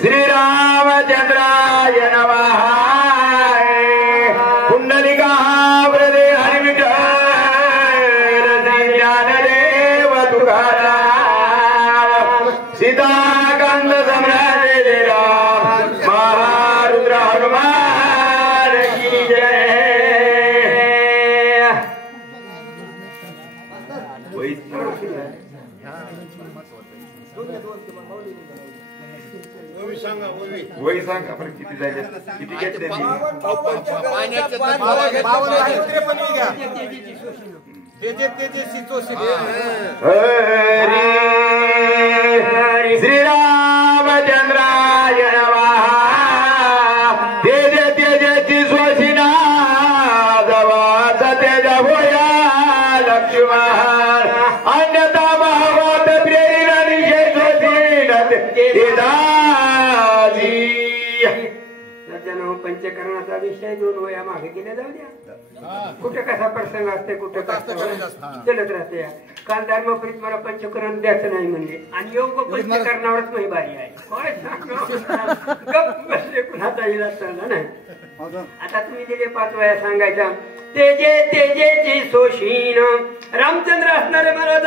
श्रीरामचंद्राय नमः। पुंडलिकावरदे हरिविठ्ठल ज्ञानदेव तुकाराम सीताकांत सम्राट जय राम महारुद्र हनुमान की जय। वही सांगा बरं किती झाले किती घेतले श्रीरामचंद्राय नमः। तेज तेजची सोशिना जवात तेज होया लक्ष्मण अन्यथा भावात प्रेरणा निशे सोशिनत तेजाजी। पंचकरणाचा विषय 2 वया मागे गेल्या जाऊ द्या। कुठे कसा प्रसंग असते कुठे चलत राहते। काल धर्मपुरीत मला पंचकरण द्यायचं नाही म्हणजे आणि योग पंचकरणावरच नाही बारी आहे। गप्प बसले कुणाचा इलाज चालला नाही। आता तुम्ही दिले 5 वया सांगायचा। तेजे तेजेची सोशीन रामचंद्र असणारे महाराज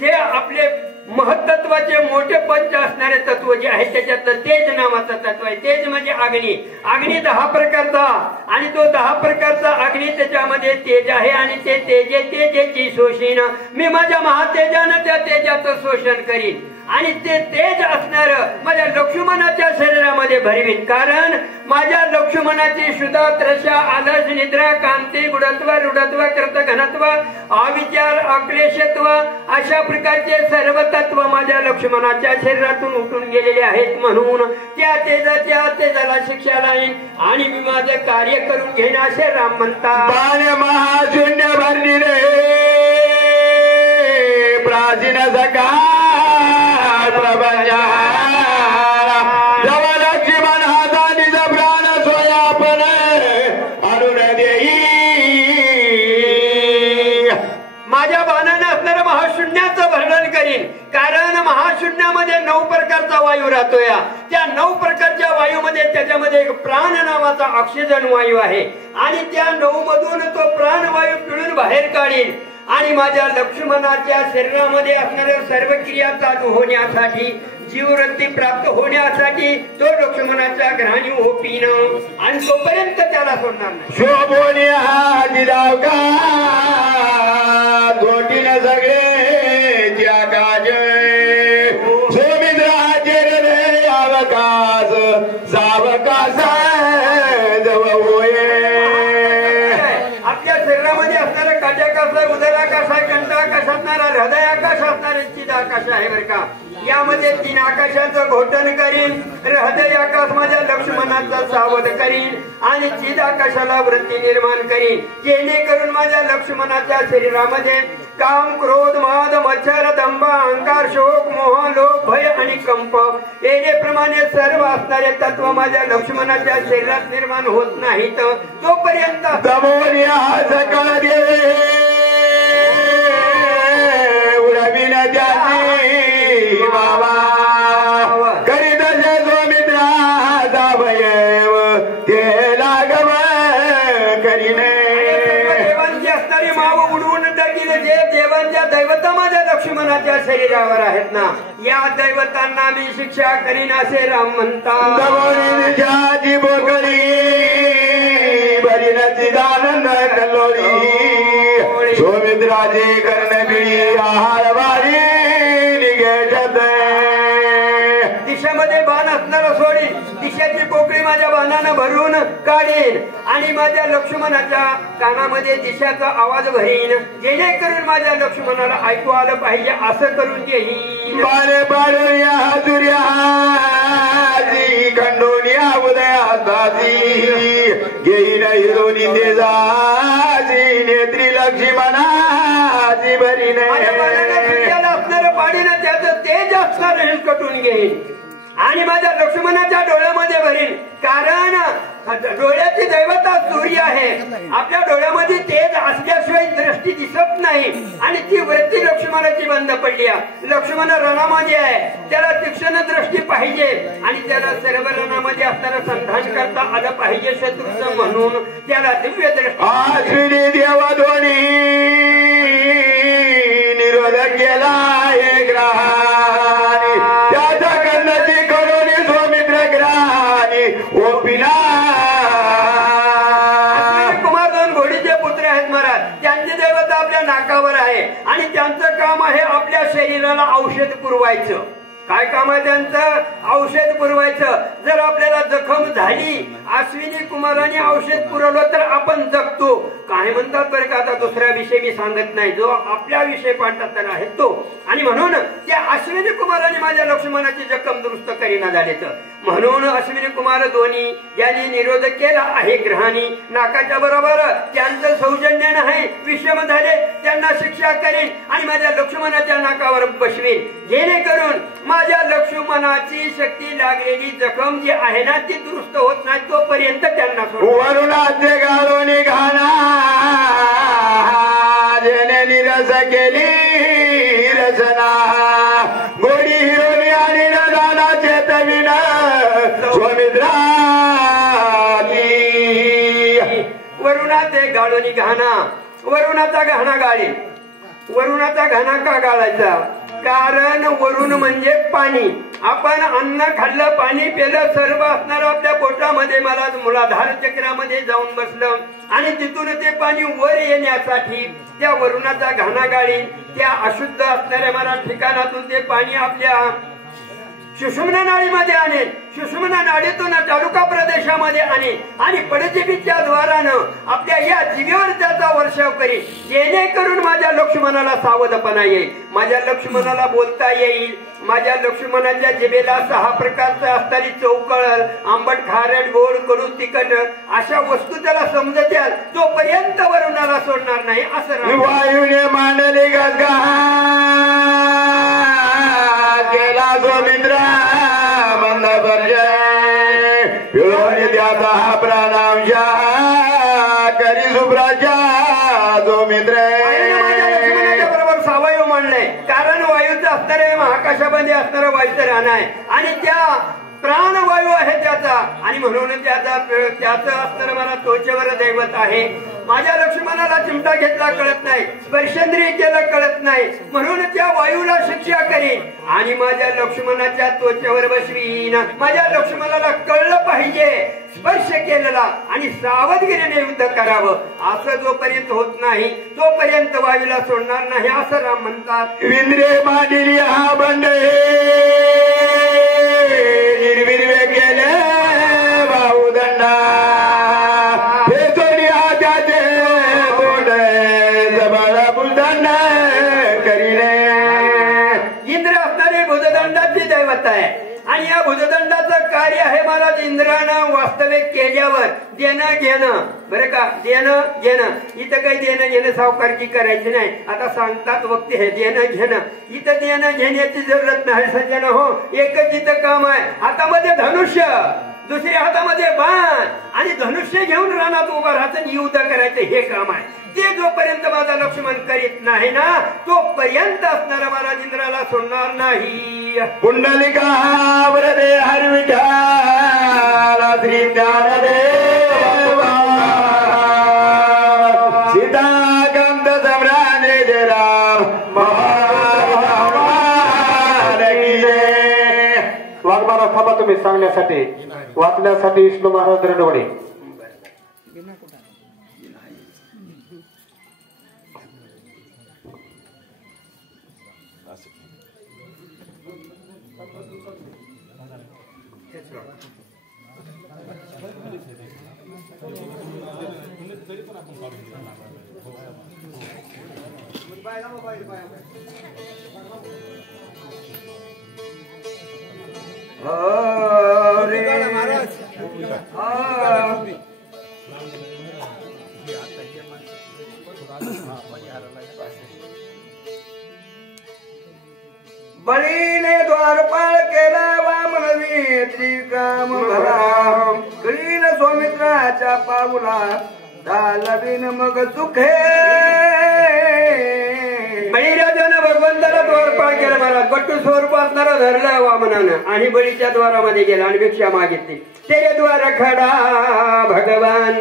जे आपले महत्त्वाचे मोठे पंच असणारे तत्व जे आहे त्याच्यातलं तेज नावाचं तत्व आहे। तेज म्हणजे अग्नी। अग्नी 10 प्रकारचा आणि तो 10 प्रकारचा अग्नी त्याच्यामध्ये तेज आहे आणि ते तेजे तेजेची शोषण मी माझ्या महातेजानं त्या तेजाचं शोषण करीन आणि ते तेज असणार माझ्या लक्ष्मणाच्या शरीरामध्ये भरवीन। कारण माझ्या लक्ष्मणाची शुद्ध त्रषा आलस निद्रा कांती गुणत्व रुढत्व कृत घनत्व अविचार अक्लेशत्व अशा प्रकारचे सर्व तत्व माझ्या लक्ष्मणाच्या शरीरातून उठून गेलेले आहेत। म्हणून त्या तेजाला शिक्षा लाईन आणि मी माझे कार्य करून घेईन असे राम म्हणतात। महाशून्य भरणी रे प्राचीन सका प्रभंजा जव लक्ष्मण हाता निज प्राण सोयापन अरुण देई। माझ्या बाणाने असणारं महाशून्याचं वर्णन करीन। कारण महाशून्यामध्ये 9 प्रकारचा वायू राहतोय। त्या 9 प्रकारच्या वायूमध्ये त्याच्यामध्ये एक प्राण नावाचा ऑक्सिजन वायू आहे आणि त्या 9 मधून तो प्राणवायू पिळून बाहेर काढीन आणि माझ्या लक्ष्मणाच्या शरीरामध्ये असणाऱ्या सर्व क्रिया चालू होण्यासाठी जीववृत्ती प्राप्त होण्यासाठी तो लक्ष्मणाच्या घराणी ओपीन आणि तोपर्यंत त्याला सोडणार नाही। शोभोनिया दिदावका गोटीन सगळे त्या काज सोमिंद्राचे रे अवकाश सावकाश जव होये। आपल्या शरीरामध्ये असणारा काट्याकाश आहे उदराकाश आहे कंठाकाश असणारा हृदयाकाश असणारे चिदाकाश आहे बरं का। यामध्ये 3 आकाशाचं घोटन करीन। हृदय आकाश माझ्या लक्ष्मणाचा सावध करीन आणि चिद आकाशाला वृत्ती निर्माण करीन जेणेकरून माझ्या लक्ष्मणाच्या शरीरामध्ये काम क्रोध माद मच्छर दंभ अहंकार शोक मोह लोभ भय आणि कंप येण्याप्रमाणे सर्व असणारे तत्व माझ्या लक्ष्मणाच्या शरीरात निर्माण होत नाहीत तोपर्यंत बाबा करीत सोमित्रा दाभयव ते लागव करीने। देवांची असणारी माव उडवून टाकील जे देवांच्या दैवता माझ्या लक्ष्मणाच्या शरीरावर आहेत ना या दैवतांना मी शिक्षा करीन असे राम म्हणतात। बोकडी भरीनची दानंद कल्लोळी सोमित्राची कर्णबिळी आहार वारी दिशेमध्ये बाण असणारा सोडीन दिशेची पोकळी माझ्या बाणानं भरून काढीन आणि माझ्या लक्ष्मणाच्या कानामध्ये दिशाचा आवाज भरीन जेणेकरून माझ्या लक्ष्मणाला ऐकू आलं पाहिजे असं करून घेईन। बारे बाळूया हातुर्याची खंडोनिया उदयाची घेईन हिरोनी तेजाची नेत्री लक्ष्मणाची भरीन असणारं पाडीनं त्याचं तेज असणारं कटून घेईन आणि माझ्या लक्ष्मणाच्या डोळ्यामध्ये भरीन, कारण डोळ्याची दैवता सूर्य आहे. आपल्या डोळ्यामध्ये तेज असल्याशिवाय दृष्टी दिसत नाही आणि ती वृत्ती लक्ष्मणाची बंद पडली आहे. लक्ष्मण रणामध्ये आहे, त्याला तीक्ष्ण दृष्टी पाहिजे आणि त्याला सर्व रणामध्ये असताना संधान करता आलं पाहिजे शत्रूचं, म्हणून त्याला दिव्य दृष्टी देवाध्वनी निरोध केला एक ग्रहानी, त्याच्या कर्णाची करोनी सौमित्र ग्रहानी ओपिना. कुमार दोन घोडीचे पुत्र आहेत महाराज, त्यांची देवता आपल्या नाकावर आहे आणि त्यांचं काम आहे आपल्या शरीराला औषध पुरवायचं. काय काम आहे त्यांचं? औषध पुरवायचं. जर आपल्याला जखम झाली, अश्विनी कुमाराने औषध पुरवलं तर आपण जगतो. काय म्हणतात बरं का, आता दुसरा विषय मी सांगत नाही, जो आपल्या विषय पाठात आहे तो. आणि म्हणून त्या अश्विनी कुमाराने माझ्या लक्ष्मणाची जखम दुरुस्त करीना झाले. तर म्हणून अश्विनी कुमार दोन्ही यांनी निरोध केला आहे ग्रहानी, नाकाच्या बरोबर त्यांचं सौजन्य नाही, विषम झाले त्यांना शिक्षा करेन आणि माझ्या लक्ष्मणाच्या नाकावर बसवेन, जेणेकरून माझ्या लक्ष्मणाची शक्ती लागलेली जखम जी आहे ना ती दुरुस्त होत नाही तोपर्यंत त्यांना वरुणाचे गाळोनी घाना जेने निरस केली रचना, गोडी हिरोनी आणि नदानाचे तविन सौमित्राची. वरुणाचे गाळोनी घाना, वरुणाचा घाणा गाळी. वरुणाचा घाणा का गाळायचा? कारण वरुण म्हणजे पाणी. आपण अन्न खाल्लं, पाणी पेलं, सर्व असणार आपल्या पोटामध्ये, मला मूलाधार चक्रामध्ये जाऊन बसलं आणि तिथून ते पाणी वर येण्यासाठी त्या वरुणाचा घाणा गाळी, त्या अशुद्ध असणाऱ्या मला ठिकाणातून ते पाणी आपल्या सुषुम्ना नाडीमध्ये आणेल, सुषुम्ना नाडीतून तालुका प्रदेशामध्ये आणेल आणि पडजिभीच्या द्वारानं आपल्या या जिभेवर त्याचा वर्षाव करेल, जेणेकरून माझ्या लक्ष्मणाला सावधपणा येईल, माझ्या लक्ष्मणाला बोलता येईल. माझ्या लक्ष्मणाच्या जिभेला 6 प्रकारचं असणारी चौकळ, आंबट, खारट, गोड, कडू, तिखट अशा वस्तू त्याला समजत्याल तोपर्यंत वरुणाला सोडणार नाही. असं वायुने मांडली गंगा केला सौमित्र मंद पर्जय, पिळवणी त्याचा हा प्राणांशा करी सुभ्राच्या सौमित्र. बरोबर सावयव म्हणलंय, कारण वायूचं असणारे महाकाशामध्ये असणारं वायूचं राहणं आहे आणि त्या प्राणवायू आहे त्याचा, आणि म्हणून त्याचं असणारं मला त्वचेवर दैवत आहे. माझ्या लक्ष्मणाला चिमटा घेतला कळत नाही, स्पर्शेंद्रिय केलं कळत नाही, म्हणून त्या वायूला शिक्षा करीन आणि माझ्या लक्ष्मणाच्या त्वचेवर बसवीन. माझ्या लक्ष्मणाला कळलं पाहिजे स्पर्श केलेला आणि सावधगिरीने युद्ध करावं. असं जोपर्यंत होत नाही तोपर्यंत वायूला सोडणार नाही असं राम म्हणतात. विंद्रे मांडली हा बंड निर्विर्वे केले बाहुदंडा, हे सोनी हाताचे बोट जबळ भुजदंड करीने. इंद्र असणारी भुजदंडाची दैवत आहे आणि या भुजदंडाचं कार्य आहे महाराज इंद्रानं वास्तविक केल्यावर देणं घेणं. बरं का, देणं घेणं. इथं काही देणं घेणं सावकारकी करायची नाही. आता सांगतात वक्ते हे देणं घेणं, इथं देणं घेण्याची जरूरत नाही सज्जन हो. एकच इथं काम आहे, हातामध्ये धनुष्य, दुसऱ्या हातामध्ये बाण आणि धनुष्य घेऊन रानात उभा राहतं, युद्ध करायचं हे काम आहे. ते जोपर्यंत माझा लक्ष्मण करीत नाही ना तोपर्यंत असणारा महाराज इंद्राला सोडणार नाही. पुंडलिका वरदे हर विठ्ठला श्री ज्ञानदेव सीताकांत सम्राट जय राम वाघमारा थांबा तुम्ही सांगण्यासाठी, वाचण्यासाठी विष्णू महाराज रणवणे. बळीने द्वारपाळ केला वामन श्रीकाम भरा कळीन स्वामित्राच्या पाऊला दालवीन मग सुखे बळीराजानं भगवंताला द्वारपाळ केलं महाराज. बट्टू स्वरूपात नर धरलं वामनानं आणि बळीच्या द्वारामध्ये गेला आणि भिक्षा मागितली. तेरे द्वार खडा भगवान